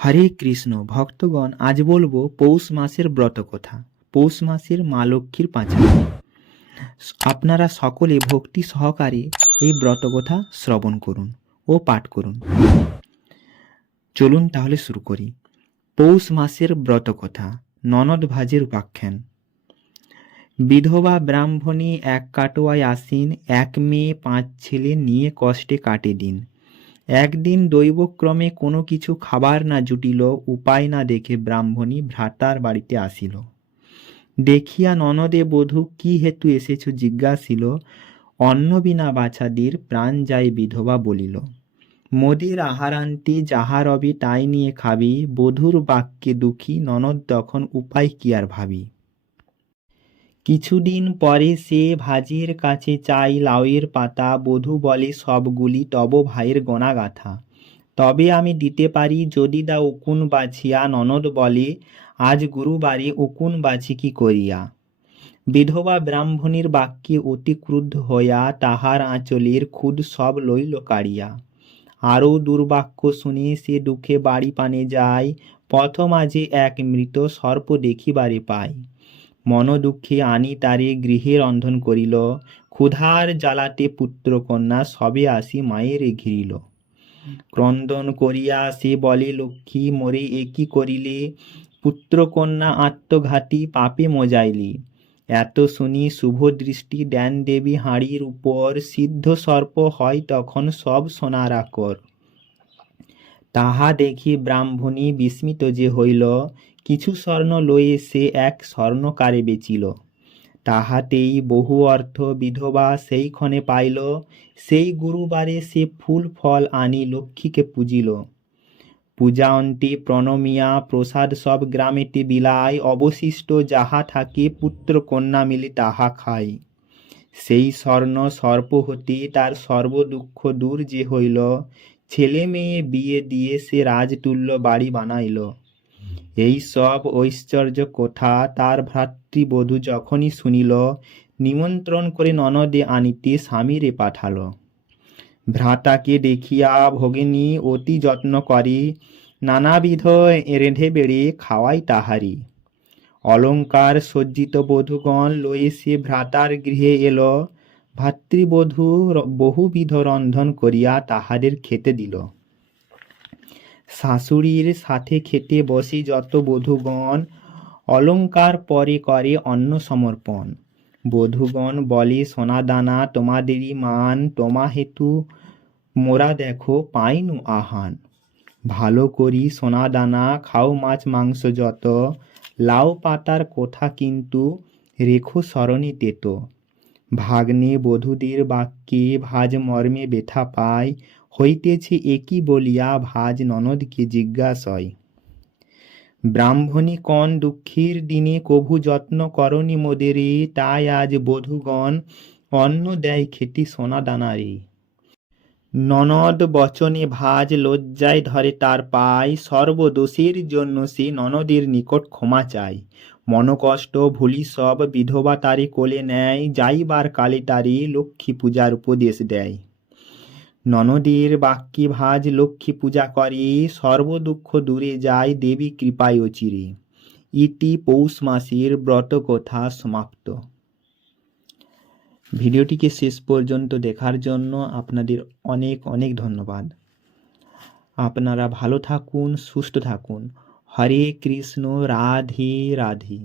হরে কৃষ্ণ ভক্তগণ, আজ বলবো পৌষ মাসের ব্রত কথা। পৌষ মাসের মা লক্ষ্মীর পাঁচালী। আপনারা সকলে ভক্তি সহকারে এই ব্রত কথা শ্রবণ করুন ও পাঠ করুন। চলুন তাহলে শুরু করি। পৌষ মাসের ব্রত কথা। ননদ ভাজের উপাখ্যান। বিধবা ব্রাহ্মণী এক কাটোয়ায় আসীন, এক মেয়ে 5 ছেলে নিয়ে কষ্টে কাটে দিন। একদিন দৈবক্রমে কোনো কিছু খাবার না জুটিল, উপায় না দেখে ব্রাহ্মণী ভ্রাতার বাড়িতে আসিল। দেখিয়া ননদে বধূ কি হেতু এসেছ জিজ্ঞাসিল। অন্ন বিনা বাছাদের প্রাণ যায় বিধবা বলিল। মোদের আহারান্তে যাহা রবে তাই নিয়ে খাবি। বধূর বাক্যে দুঃখী ননদ তখন উপায় কি আর ভাবি। কিছুদিন পরে সে ভাজির কাছে চাই লাউয়ের পাতা। বধূ বলে সবগুলি তব ভাইয়ের গোনা গাথা। তবে আমি দিতে পারি যদি দাও উকুন বাছিয়া। ননদ বলে আজ গুরুবারে উকুন বাছি কি করিয়া। বিধবা ব্রাহ্মণীর বাক্যে অতি ক্রুদ্ধ হইয়া তাহার আঁচলের খুদ সব লইল কাড়িয়া। আরও দুর্বাক্য শুনে সে দুঃখে বাড়ি পানে যায়। পথ মাঝে এক মৃত সর্প দেখিবারে পায়। মন দুঃখে আনি তারে গৃহে রন্ধন করিল। ক্ষুধার জ্বালাতে পুত্র কন্যা সবে আসি মায়ের ঘিরিল। ক্রন্দন করিয়া সে বলে লক্ষ্মী মোরে একই করিলে। পুত্র কন্যা আত্মঘাতী পাপে মজাইলি। এত শুনি শুভ দৃষ্টি দেন দেবী হাঁড়ির উপর। সিদ্ধ সর্প হয় তখন সব সোনার আকর। তাহা দেখি ব্রাহ্মণী বিস্মিত যে হইল। কিছু স্বর্ণ লয়ে সে এক স্বর্ণকারে বেচিল। তাহাতেই বহু অর্থ বিধবা সেই ক্ষণে পাইল। সেই গুরুবারে সে ফুল ফল আনি লক্ষ্মীকে পূজিল। পূজা অন্তে প্রণমিয়া প্রসাদ সব গ্রামেতে বিলায়। অবশিষ্ট যাহা থাকে পুত্র কন্যা মিলে তাহা খায়। সেই স্বর্ণ সর্প হতে তার সর্ব দুঃখ দূর যে হইল। ছেলে মেয়ে বিয়ে দিয়ে সে রাজতুল্য বাড়ি বানাইল। এই সব ঐশ্বর্য কথা তার ভ্রাতৃবধূ যখনই শুনিল, নিমন্ত্রণ করে ননদে আনিতে স্বামীরে পাঠাল। ভ্রাতাকে দেখিয়া ভগিনী অতি যত্ন করে। নানাবিধ রেঁধে বেড়ে খাওয়াই তাহারি। অলঙ্কার সজ্জিত বধূগণ লয়ে সে ভ্রাতার গৃহে এল। ভাতৃবধূ বহুবিধ রন্ধন করিয়া তাহাদের খেতে দিল। শাশুড়ির সাথে খেতে বসে যত বধূগণ, অলঙ্কার পরে করে অন্ন সমর্পণ। বধূগণ বলে সোনাদানা তোমাদেরই মান। তোমা হেতু মোরা দেখো পাইনু আহান। ভালো করি সোনাদানা খাও মাছ মাংস যত। লাউ পাতার কথা কিন্তু রেখো স্মরণে তেতো। ভাগ্নে বধূদের বাক্যে ভাজ মর্মে ব্যথা পায়। হইতেছে একই বলিয়া ভাজ ননদকে জিজ্ঞাসয়। ব্রাহ্মণী কন দুঃখের দিনে কভু যত্ন করনি মোদেরে। তাই আজ বধূগণ অন্ন দেয় খেতে সোনা দানারে। ননদ বচনে ভাজ লজ্জায় ধরে তার পায়। সর্বদোষের জন্য সে ননদের নিকট ক্ষমা চায়। মনকষ্ট ভুলি সব বিধবা তারে কোলে নেয়। যাইবার কালে তারে লক্ষ্মী পূজার উপদেশ দেয়। ননদের বাক্যে ভাজ লক্ষ্মী পূজা করে। সর্বদুঃখ দূরে যায় দেবী কৃপায় অচিরে। ইতি পৌষ মাসের ব্রত কথা সমাপ্ত। ভিডিওটিকে শেষ পর্যন্ত দেখার জন্য আপনাদের অনেক অনেক ধন্যবাদ। আপনারা ভালো থাকুন, সুস্থ থাকুন। হরে কৃষ্ণ, রাধে রাধে।